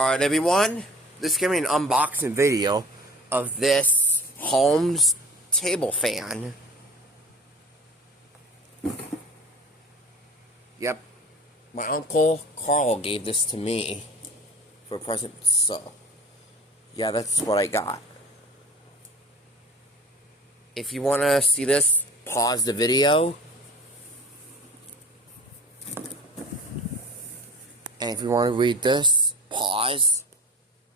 Alright everyone, this is going to be an unboxing video of this Holmes table fan. Yep, my uncle Carl gave this to me for a present, so yeah, that's what I got. If you want to see this, pause the video. And if you want to read this, pause.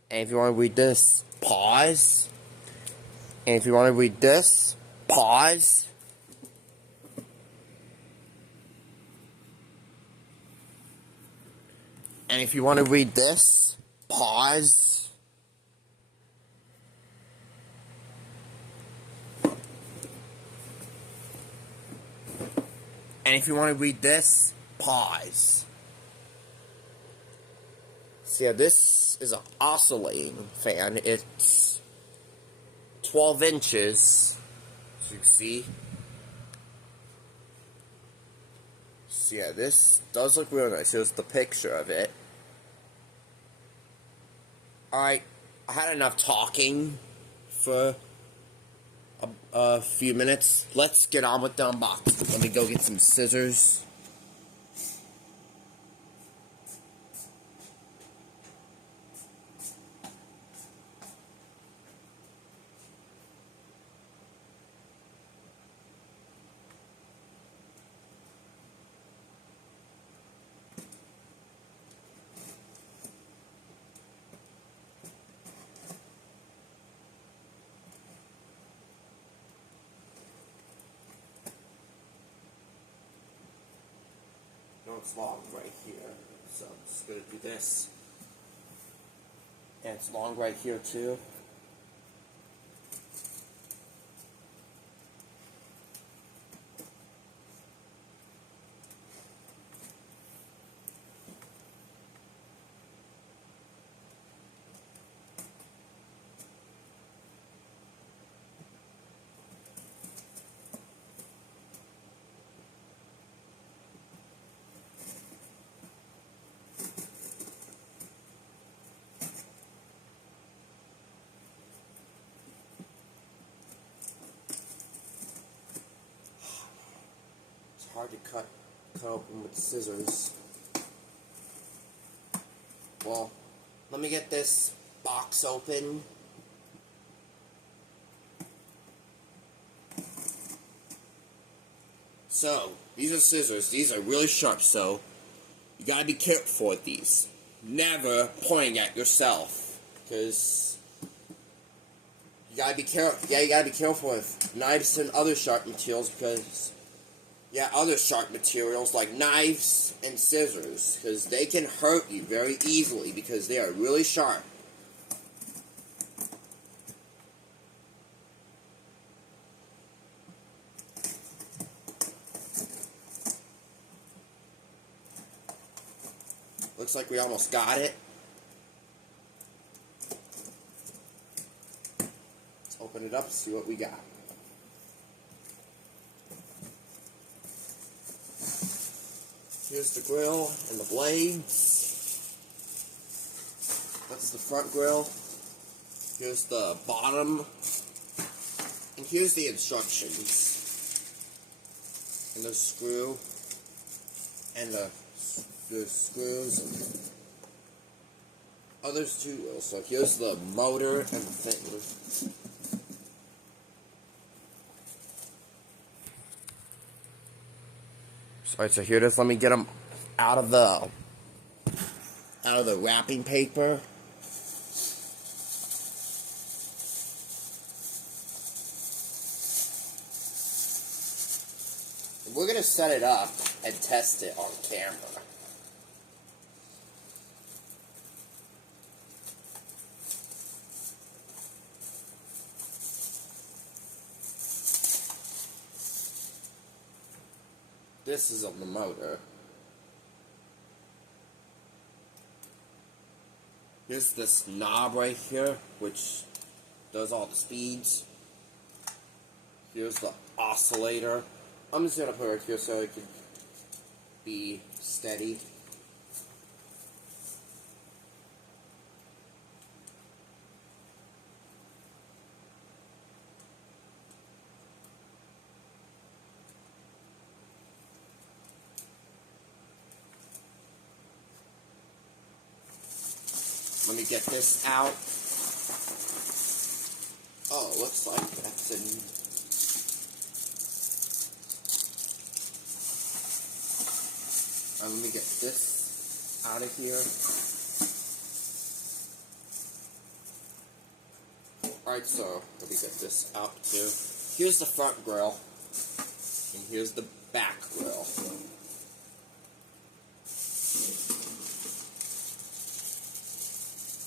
And if you want to read this, pause. And if you want to read this, pause. And if you want to read this, pause. And if you want to read this, pause. So yeah, this is an oscillating fan. It's 12 inches, as you can see. So yeah, this does look real nice. Here's the picture of it. Alright, I had enough talking for a few minutes. Let's get on with the unboxing. Let me go get some scissors. No, it's long right here, so I'm just going to do this. And it's long right here too. Hard to cut open with scissors. Well, let me get this box open. So, these are scissors. These are really sharp, so you gotta be careful with these. Never pointing at yourself, because you gotta be careful. Yeah, you gotta be careful with knives and other sharp materials, because other sharp materials like knives and scissors, because they can hurt you very easily because they are really sharp. Looks like we almost got it. Let's open it up and see what we got. Here's the grill and the blades. That's the front grill. Here's the bottom. And here's the instructions. And the screw. And the screws. And others too will. So here's the motor and the thing. Alright, so here it is. Let me get them out of the wrapping paper. We're gonna set it up and test it on camera. This is on the motor. Here's this knob right here, which does all the speeds. Here's the oscillator. I'm just going to put it right here so it can be steady. Let me get this out. Oh, it looks like that's in. Let me get this out of here. Alright, so let me get this out too. Here's the front grill, and here's the back grill.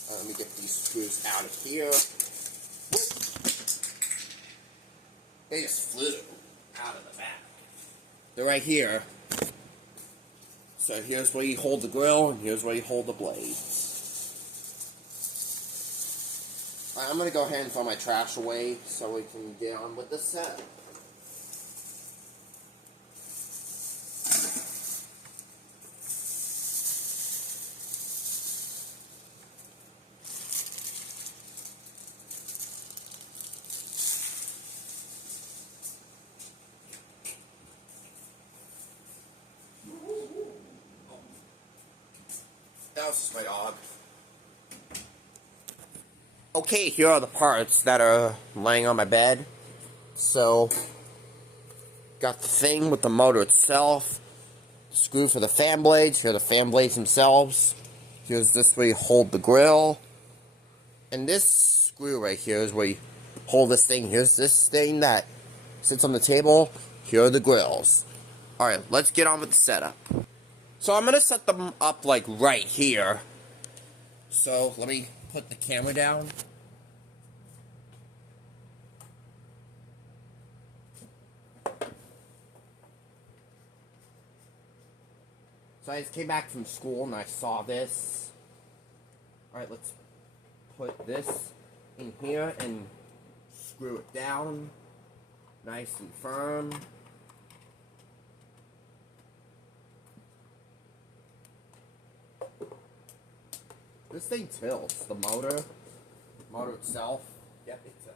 Let me get these screws out of here. Whoop. They just flew out of the back. They're right here. So here's where you hold the grill, and here's where you hold the blades. Alright, I'm going to go ahead and throw my trash away so we can get on with the set. That was just my dog. Okay, here are the parts that are laying on my bed. So, got the thing with the motor itself, screw for the fan blades, here are the fan blades themselves. Here's this where you hold the grill. And this screw right here is where you hold this thing. Here's this thing that sits on the table. Here are the grills. Alright, let's get on with the setup. So I'm going to set them up like right here. So let me put the camera down. So I just came back from school and I saw this. Alright, let's put this in here and screw it down. Nice and firm. This thing tilts, the motor itself. Yep, it tilts.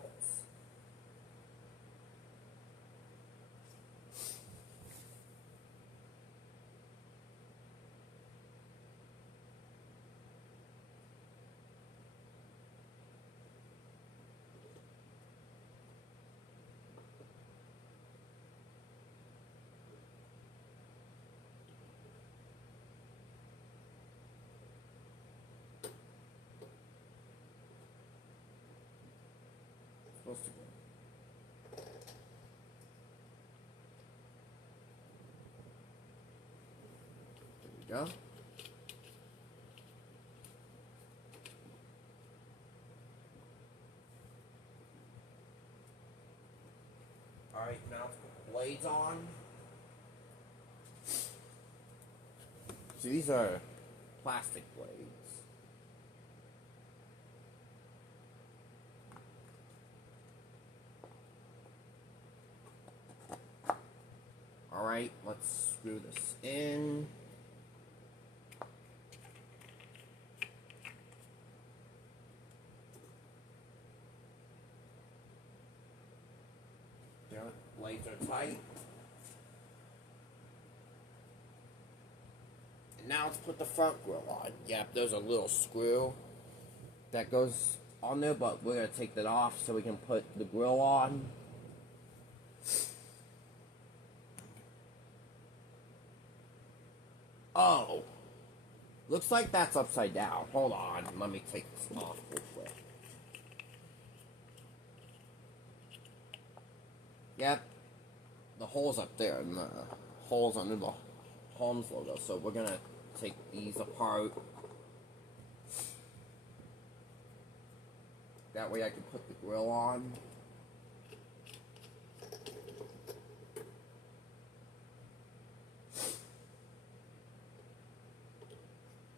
Supposed to go. There we go. Alright, now let's put the blades on. So these are plastic blades. Alright, let's screw this in. Yeah, blades are tight. And now let's put the front grill on. Yep, there's a little screw that goes on there, but we're going to take that off so we can put the grill on. Oh, looks like that's upside down. Hold on, let me take this off real quick. Yep, the hole's up there, and the hole's under the Holmes logo, so we're gonna take these apart. That way I can put the grill on.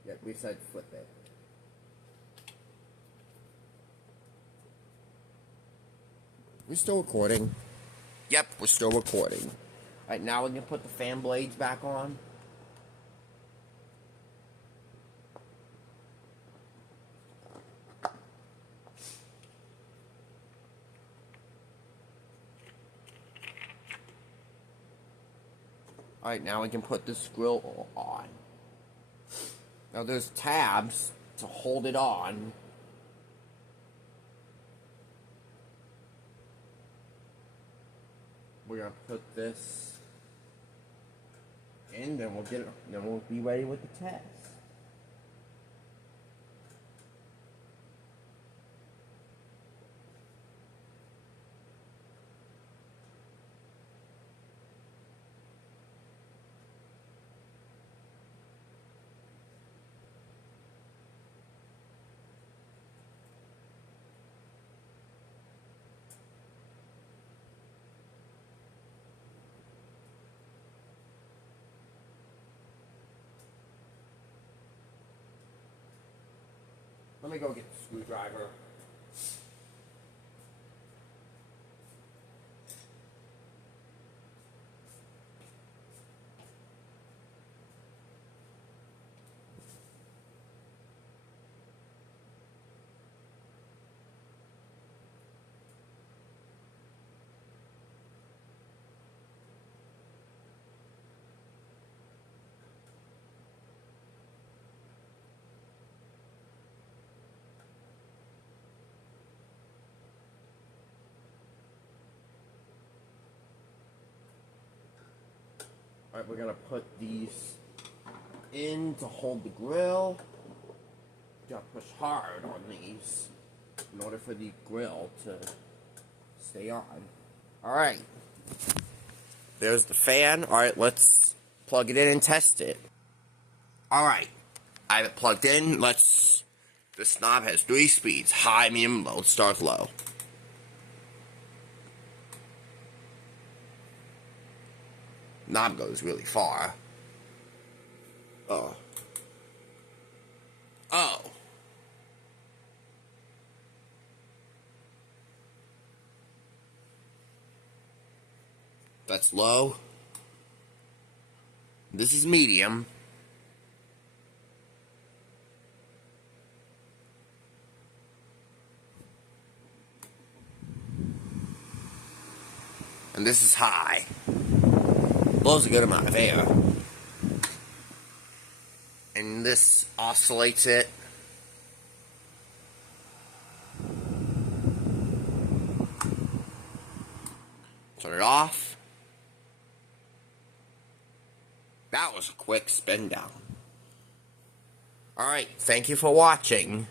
Yep, we said flip it. We're still recording. Yep, we're still recording. Alright, now we can put the fan blades back on. Alright, now we can put this grill on. Now there's tabs to hold it on. We're gonna put this in, then we'll be ready with the test. Let me go get the screwdriver. Alright, we're gonna put these in to hold the grill. You gotta push hard on these in order for the grill to stay on. Alright. There's the fan. Alright, let's plug it in and test it. Alright. I have it plugged in. This knob has 3 speeds. High, medium, low. Let's start with low. Knob goes really far. Oh. That's low. This is medium. And this is high. Blows a good amount of air. And this oscillates it. Turn it off. That was a quick spin down. Alright, thank you for watching.